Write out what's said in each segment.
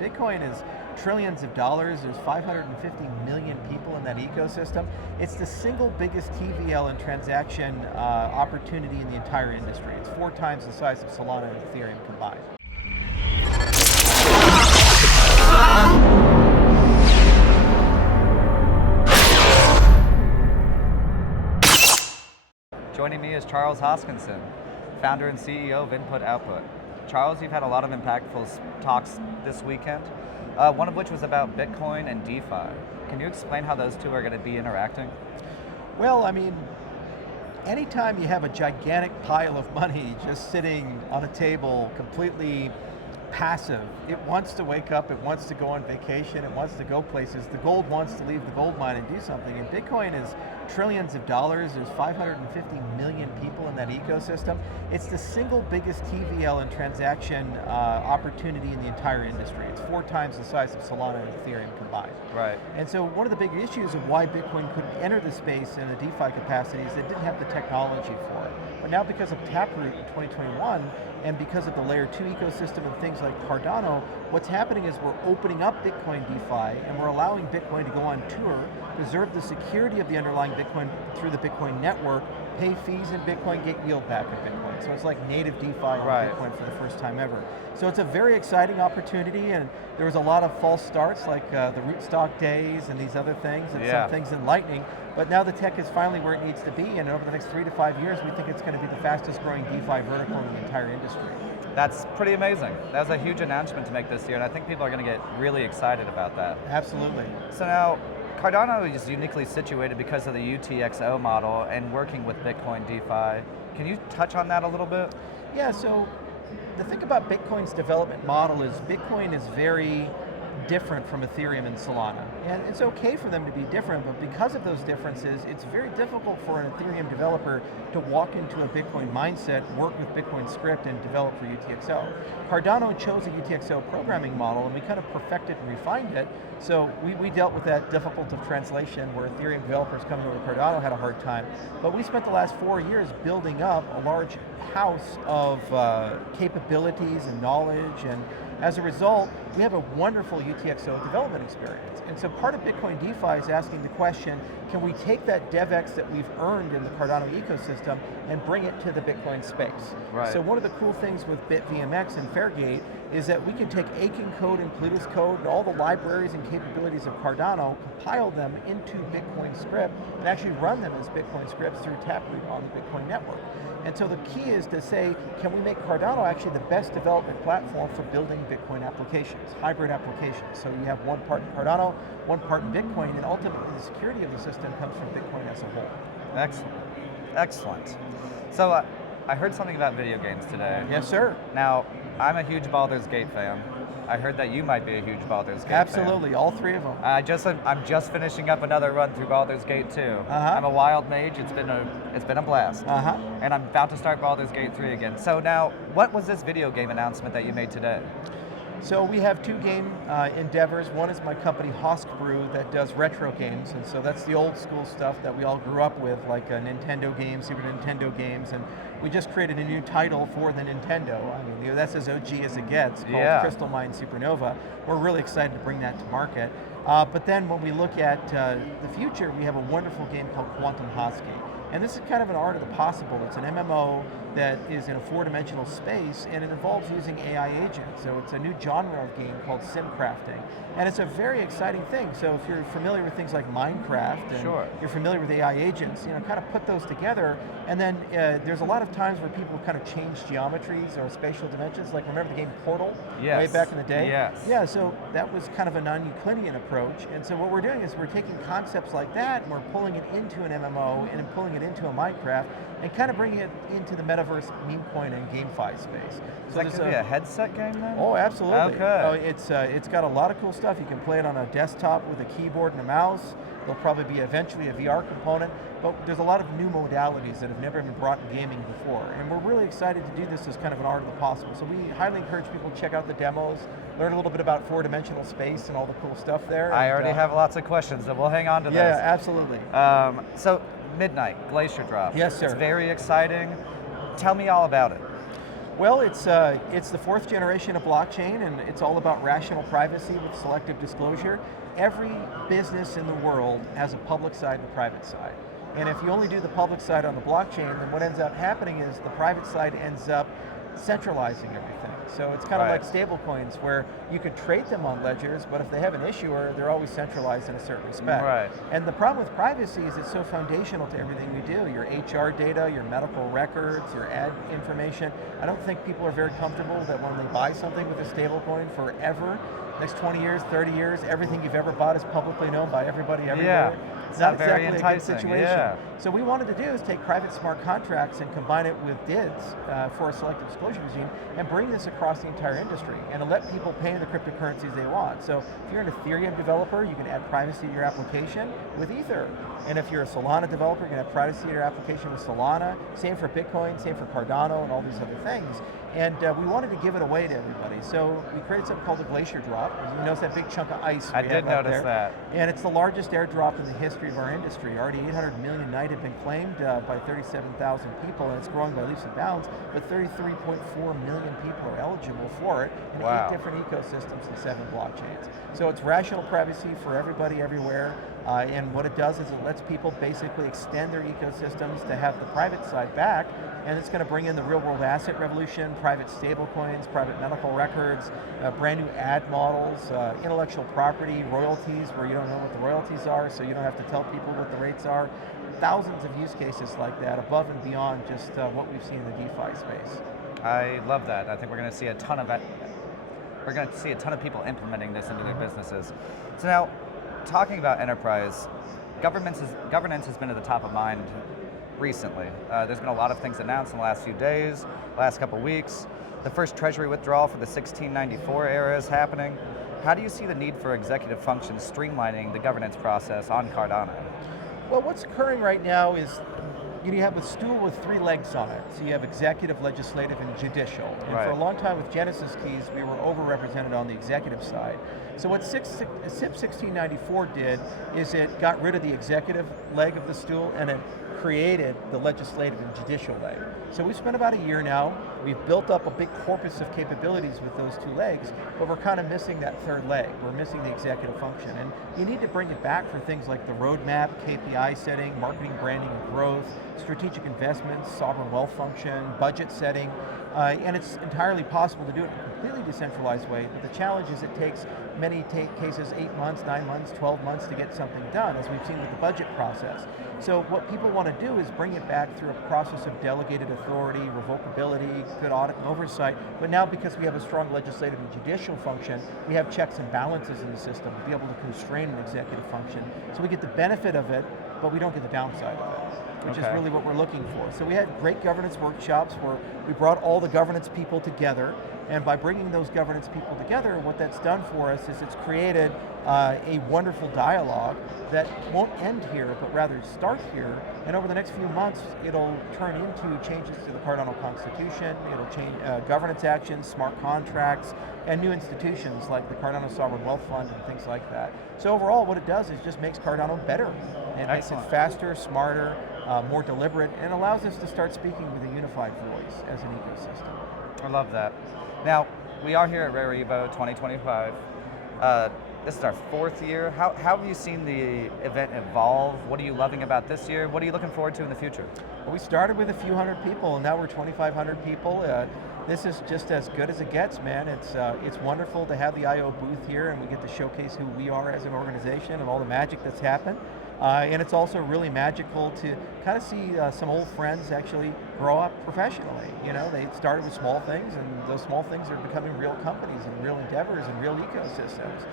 Bitcoin is trillions of dollars. There's 550 million people in that ecosystem. It's the single biggest TVL and transaction opportunity in the entire industry. It's 4 times the size of Solana and Ethereum combined. Joining me is Charles Hoskinson, founder and CEO of Input Output. Charles, you've had a lot of impactful talks this weekend, one of which was about Bitcoin and DeFi. Can you explain how those two are going to be interacting? Well, I mean, anytime you have a gigantic pile of money just sitting on a table completely passive, it wants to wake up, it wants to go on vacation, it wants to go places. The gold wants to leave the gold mine and do something. And Bitcoin is trillions of dollars. There's 550 million people in that ecosystem. It's the single biggest TVL and transaction opportunity in the entire industry. It's 4 times the size of Solana and Ethereum combined. Right. And so one of the big issues of why Bitcoin couldn't enter the space in a DeFi capacity is it didn't have the technology for it. But now because of Taproot in 2021, and because of the layer 2 ecosystem and things like Cardano, what's happening is we're opening up Bitcoin DeFi and we're allowing Bitcoin to go on tour, preserve the security of the underlying Bitcoin through the Bitcoin network, pay fees in Bitcoin, get yield back in Bitcoin. So it's like native DeFi on Bitcoin for the first time ever. So it's a very exciting opportunity, and there was a lot of false starts like the rootstock days and these other things, and some things in Lightning. But now the tech is finally where it needs to be, and over the next 3 to 5 years, we think it's going to be the fastest growing DeFi vertical in the entire industry. That's pretty amazing. That was a huge announcement to make this year, and I think people are going to get really excited about that. Absolutely. So now, Cardano is uniquely situated because of the UTXO model and working with Bitcoin DeFi. Can you touch on that a little bit? Yeah, so the thing about Bitcoin's development model is Bitcoin is very different from Ethereum and Solana. And it's okay for them to be different, but because of those differences, it's very difficult for an Ethereum developer to walk into a Bitcoin mindset, work with Bitcoin script, and develop for UTXO. Cardano chose a UTXO programming model, and we kind of perfected and refined it. So we dealt with that difficult of translation where Ethereum developers coming over to Cardano had a hard time. But we spent the last 4 years building up a large house of capabilities and knowledge, and as a result, we have a wonderful UTXO development experience. And so part of Bitcoin DeFi is asking the question, can we take that DevX that we've earned in the Cardano ecosystem and bring it to the Bitcoin space? Right. So one of the cool things with BitVMX and Fairgate is that we can take Aiken code and Plutus code and all the libraries and capabilities of Cardano, compile them into Bitcoin script, and actually run them as Bitcoin scripts through Taproot on the Bitcoin network. And so the key is to say, can we make Cardano actually the best development platform for building Bitcoin applications, hybrid applications? So you have one part in Cardano, one part in Bitcoin, and ultimately the security of the system comes from Bitcoin as a whole. Excellent. Excellent. So I heard something about video games today. Yes, sir. Now, I'm a huge Baldur's Gate fan. I heard that you might be a huge Baldur's Gate Absolutely, fan. all 3 of them. I'm just finishing up another run through Baldur's Gate 2. I'm a wild mage. It's been a blast. And I'm about to start Baldur's Gate 3 again. So now, what was this video game announcement that you made today? So we have 2 game endeavors. One is my company Hoskbrew that does retro games, and so that's the old school stuff that we all grew up with, like Nintendo games, Super Nintendo games, and we just created a new title for the Nintendo. I mean, that's as OG as it gets, called Crystal Mine Supernova. We're really excited to bring that to market. But then when we look at the future, we have a wonderful game called Quantum Hosky. And this is kind of an art of the possible. It's an MMO that is in a 4-dimensional space, and it involves using AI agents. So it's a new genre of game called sim crafting. And it's a very exciting thing. So if you're familiar with things like Minecraft, and you're familiar with AI agents, kind of put those together. And then there's a lot of times where people kind of change geometries or spatial dimensions. Like remember the game Portal way back in the day? Yeah, so that was kind of a non-Euclidean approach. And so what we're doing is we're taking concepts like that and we're pulling it into an MMO and then pulling it into a Minecraft and kind of bringing it into the metaverse meme coin and GameFi space. So that could be a headset game then? Oh, absolutely. Okay. It's got a lot of cool stuff. You can play it on a desktop with a keyboard and a mouse. There'll probably be eventually a VR component, but there's a lot of new modalities that have never been brought in gaming before. And we're really excited to do this as kind of an art of the possible. So we highly encourage people to check out the demos, learn a little bit about 4-dimensional space and all the cool stuff there. I already have lots of questions, so we'll hang on to this. Yeah, absolutely. So Midnight, Glacier Drop. Yes, sir. It's very exciting. Tell me all about it. Well, it's the fourth generation of blockchain, and it's all about rational privacy with selective disclosure. Every business in the world has a public side and a private side. And if you only do the public side on the blockchain, then what ends up happening is the private side ends up centralizing everything. So it's kind of like stable coins where you could trade them on ledgers, but if they have an issuer, they're always centralized in a certain respect. Right. And the problem with privacy is it's so foundational to everything we do. Your HR data, your medical records, your ad information. I don't think people are very comfortable that when they buy something with a stable coin forever, next 20 years, 30 years, everything you've ever bought is publicly known by everybody everywhere. Yeah. It's not exactly very a good enticing. situation. Yeah. So what we wanted to do is take private smart contracts and combine it with DIDs for a selective disclosure regime and bring this across the entire industry and to let people pay in the cryptocurrencies they want. So if you're an Ethereum developer, you can add privacy to your application with Ether. And if you're a Solana developer, you can add privacy to your application with Solana. Same for Bitcoin, same for Cardano and all these other things. And we wanted to give it away to everybody. So we created something called the Glacier Drop. You notice that big chunk of ice I did notice that. And it's the largest airdrop in the history of our industry. Already 800 million a night have been claimed by 37,000 people, and it's growing by leaps and bounds, but 33.4 million people are eligible for it in 8 different ecosystems and 7 blockchains. So it's rational privacy for everybody everywhere. And what it does is it lets people basically extend their ecosystems to have the private side back, and it's going to bring in the real world asset revolution, private stable coins, private medical records, brand new ad models, intellectual property, royalties where you don't know what the royalties are, so you don't have to tell people what the rates are. Thousands of use cases like that above and beyond just what we've seen in the DeFi space. I love that. I think we're going to see a ton of it. We're going to see a ton of people implementing this into their businesses. So now, talking about enterprise, governance has been at the top of mind recently. There's been a lot of things announced in the last few days, last couple weeks. The first treasury withdrawal for the 1694 era is happening. How do you see the need for executive functions streamlining the governance process on Cardano? Well, what's occurring right now is you have a stool with 3 legs on it. So you have executive, legislative, and judicial. And for a long time with Genesis keys, we were overrepresented on the executive side. So what SIP 1694 did is it got rid of the executive leg of the stool and it created the legislative and judicial leg. So we've spent about a year now. We've built up a big corpus of capabilities with those 2 legs, but we're kind of missing that 3rd leg. We're missing the executive function. And you need to bring it back for things like the roadmap, KPI setting, marketing, branding, and growth, strategic investments, sovereign wealth function, budget setting, and it's entirely possible to do it in a completely decentralized way, but the challenge is it takes many cases 8 months, 9 months, 12 months to get something done, as we've seen with the budget process. So what people want to do is bring it back through a process of delegated authority, revocability, good audit and oversight, but now because we have a strong legislative and judicial function, we have checks and balances in the system to be able to constrain an executive function. So we get the benefit of it, but we don't get the downside of it, which is really what we're looking for. So we had great governance workshops where we brought all the governance people together, and by bringing those governance people together, what that's done for us is it's created a wonderful dialogue that won't end here, but rather start here, and over the next few months, it'll turn into changes to the Cardano Constitution, it'll change governance actions, smart contracts, and new institutions like the Cardano Sovereign Wealth Fund and things like that. So overall, what it does is just makes Cardano better. It makes it faster, smarter, more deliberate, and allows us to start speaking with a unified voice as an ecosystem. I love that. Now, we are here at Rare Evo 2025. This is our 4th year. How have you seen the event evolve? What are you loving about this year? What are you looking forward to in the future? Well, we started with a few hundred people, and now we're 2,500 people. This is just as good as it gets, man. It's wonderful to have the I/O booth here, and we get to showcase who we are as an organization and all the magic that's happened. And it's also really magical to kind of see some old friends actually grow up professionally. You know, they started with small things, and those small things are becoming real companies and real endeavors and real ecosystems.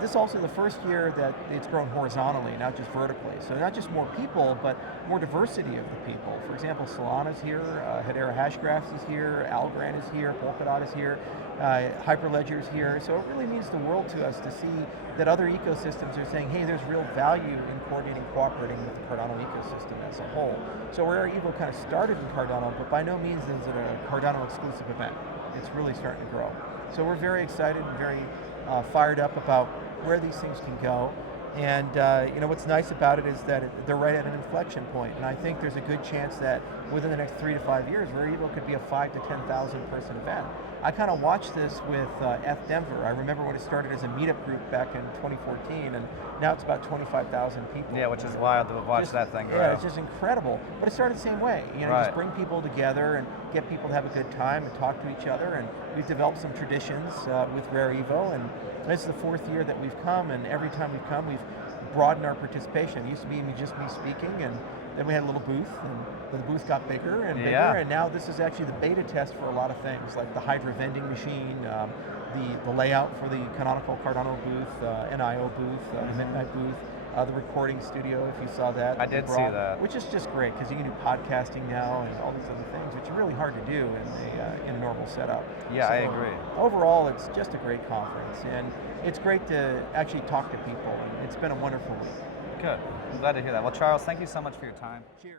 This is also the first year that it's grown horizontally, not just vertically. So not just more people, but more diversity of the people. For example, Solana's here, Hedera Hashgraphs is here, Algorand is here, Polkadot is here, Hyperledger is here. So it really means the world to us to see that other ecosystems are saying, hey, there's real value in coordinating, cooperating with the Cardano ecosystem as a whole. So Rare Evo kind of started in Cardano, but by no means is it a Cardano exclusive event. It's really starting to grow. So we're very excited and very fired up about where these things can go. And what's nice about it is that they're right at an inflection point, and I think there's a good chance that within the next 3 to 5 years, Rare Evo could be a 5 to 10,000 person event. I kind of watched this with F Denver. I remember when it started as a meetup group back in 2014, and now it's about 25,000 people. Yeah, which is wild to watch that thing grow. Yeah, it's just incredible. But it started the same way. Right. Just bring people together and get people to have a good time and talk to each other. And we've developed some traditions with Rare Evo, and this is the 4th year that we've come, and every time we've come, we've broadened our participation. It used to be just me speaking, and then we had a little booth, and the booth got bigger and bigger, and now this is actually the beta test for a lot of things, like the Hydra vending machine, the layout for the canonical Cardano booth, NIO booth, the Midnight booth, the recording studio, if you saw that. I did see that. Which is just great, because you can do podcasting now and all these other things, which are really hard to do in a normal setup. Yeah, so I agree. Overall, it's just a great conference, and it's great to actually talk to people, and it's been a wonderful week. Good. I'm glad to hear that. Well, Charles, thank you so much for your time. Cheers.